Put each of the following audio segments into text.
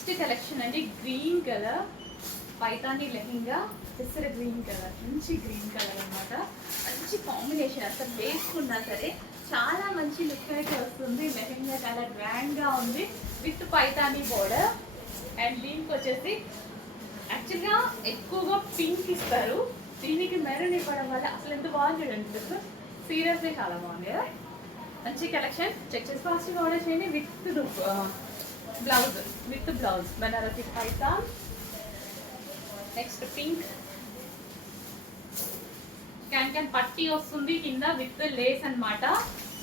Next collection అండి, green colour Paithani lehenga, పెసర green colour, మంచి గ్రీన్ కలర్ అనమాట. మంచి కాంబినేషన్, అసలు వేసుకున్నా సరే చాలా మంచి లుక్ అయితే వస్తుంది. లెహెంగా చాలా గ్రాండ్గా ఉంది విత్ పైతాని బోర్డర్. అండ్ దీనికి వచ్చేసి యాక్చువల్గా ఎక్కువగా పింక్ ఇస్తారు, దీనికి మెరూన్ ఇవ్వడం వల్ల అసలు ఎంత బాగుంది చూడండి. సీరియస్లీ చాలా బాగుంది కదా, మంచి కలెక్షన్. చెక్ చేసి ఫాస్ట్గా ఆర్డర్ చేయండి. With blouse Banarasi Python. Next pink can పట్టీ వస్తుంది కింద విత్ లేస్ అనమాట.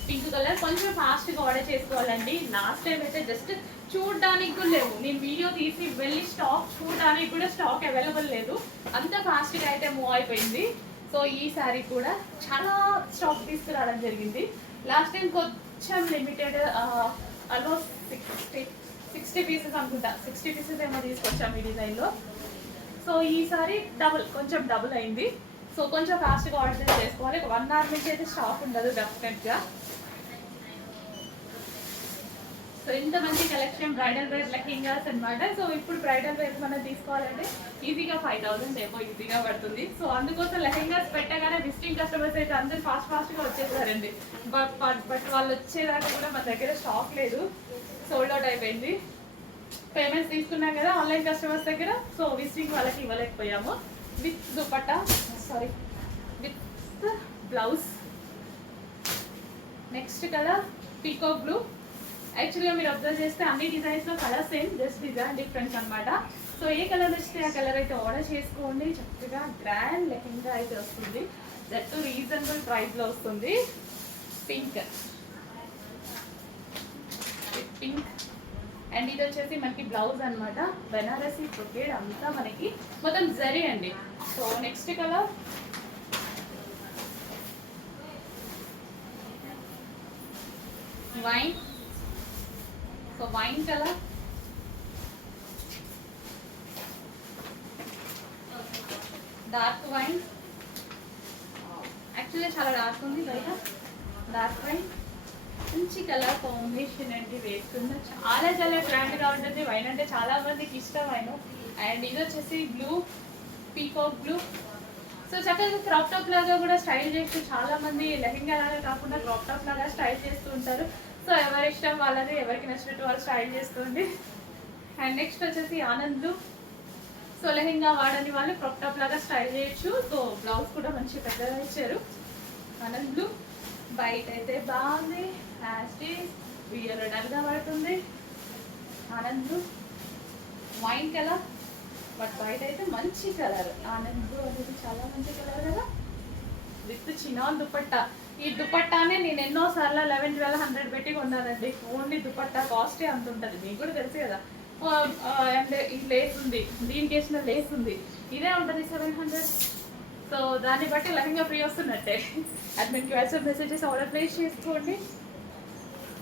Pink colour. కొంచెం ఫాస్ట్గా ఆర్డర్ చేసుకోవాలండి. లాస్ట్ టైం అయితే జస్ట్ చూడడానికి కూడా లేవు, నేను వీడియో తీసి వెళ్ళి స్టాక్ చూడడానికి కూడా స్టాక్ అవైలబుల్ లేదు, అంత ఫాస్ట్గా అయితే మూవ్ అయిపోయింది. సో ఈ సారీ కూడా చాలా స్టాక్ తీసుకురావడం జరిగింది. లాస్ట్ టైం కొంచెం లిమిటెడ్, ఆల్మోస్ట్ 60 పీసెస్ అనుకుంటా, 60 పీసెస్ ఏమో తీసుకొచ్చాము ఈ డిజైన్లో. సో ఈసారి కొంచెం డబుల్ అయింది. సో కొంచెం ఫాస్ట్గా ఆర్డర్ చేసుకోవాలి. 1 hour నుంచి అయితే స్టాక్ ఉండదు డెఫినెట్గా. సో ఇంత మంచి కలెక్షన్ బ్రైడల్ వేర్ లెహెంగాస్ అనమాట. సో ఇప్పుడు బ్రైడల్ వేర్ మనం తీసుకోవాలంటే ఈజీగా 5000 ఏమో ఈజీగా పడుతుంది. సో అందుకోసం లెహెంగాస్ పెట్టగానే విజిటింగ్ కస్టమర్స్ అయితే అందరూ ఫాస్ట్గా వచ్చేసారండి. బట్ వాళ్ళు వచ్చేదాకా కూడా మన దగ్గర స్టాక్ లేదు, సోల్డ్ అవుట్ అయిపోయింది. పేమెంట్స్ తీసుకున్నాం కదా ఆన్లైన్ కస్టమర్స్ దగ్గర, సో విజిటింగ్ వాళ్ళకి ఇవ్వలేకపోయాము. With dupatta, with blouse. Next colour peacock blue. యాక్చువల్గా మీరు అబ్జర్వ్ చేస్తే అన్ని డిజైన్స్లో colour same, just design difference అనమాట. సో ఏ కలర్ వస్తే ఆ కలర్ అయితే ఆర్డర్ చేసుకోండి. చక్కగా గ్రాండ్ లెహెంగా అయితే వస్తుంది, దట్ రీజనబుల్ ప్రైస్లో వస్తుంది. పింక్ అండ్ ఇది వచ్చేసి మనకి బ్లౌజ్ అనమాట. బెనారసి బ్రొకేడ్ అంతా మనకి మొత్తం జరీ అండి. So next colour wine. So wine colour, dark wine. Actually చాలా డార్క్ ఉంది బయట. డార్క్ వైన్ మంచి కలర్ కాంబినేషన్ అండి, వేసుకున్న చాలా చాలా గ్రాండ్గా ఉంటుంది. వైన్ అంటే చాలా మందికి ఇష్టం వైన్. అండ్ ఇది వచ్చేసి బ్లూ, పీకాక్ బ్లూ. సో చక్కగా క్రాప్ టాప్ లాగా కూడా స్టైల్ చేస్తూ చాలా మంది లెహెంగా లాగా కాకుండా క్రాప్ టాప్ లాగా స్టైల్ చేస్తూ ఉంటారు. సో ఎవరి ఇష్టం వాళ్ళది, ఎవరికి నచ్చినట్టు వాళ్ళు స్టైల్ చేస్తుంది. అండ్ నెక్స్ట్ వచ్చేసి ఆనంద్ బ్లూ. సో లెహెంగా వాడని వాళ్ళు క్రాప్ టాప్ లాగా స్టైల్ చేయొచ్చు. సో బ్లౌజ్ కూడా మంచి పెద్దగా ఇచ్చారు. ఆనంద్ బ్లూ బయట అయితే బాగుంది, బియ్యలో డల్గా పడుతుంది. Anand blue wine colour, but బయట అయితే మంచి కలర్. ఆనంద్ బ్లూ అనేది చాలా మంచి కలర్ కదా, విత్ చినాన్ దుపట్టా. ఈ దుపట్టానే నేను ఎన్నోసార్లు 1100-1200 పెట్టి కొన్నానండి. ఓన్లీ దుపట్టా కాస్టే అంత ఉంటుంది, మీకు కూడా తెలుసు కదా. అండ్ ఈ లేస్ ఉంది, దీనికి వేసిన లేస్ ఉంది, ఇదే ఉంటుంది 700. సో దాన్ని బట్టి లెహంగా ఫ్రీ వస్తున్నట్టే. అడ్మిన్కి వాట్సాప్ మెసేజెస్ ఆర్డర్ ప్లేస్ చేసుకోండి.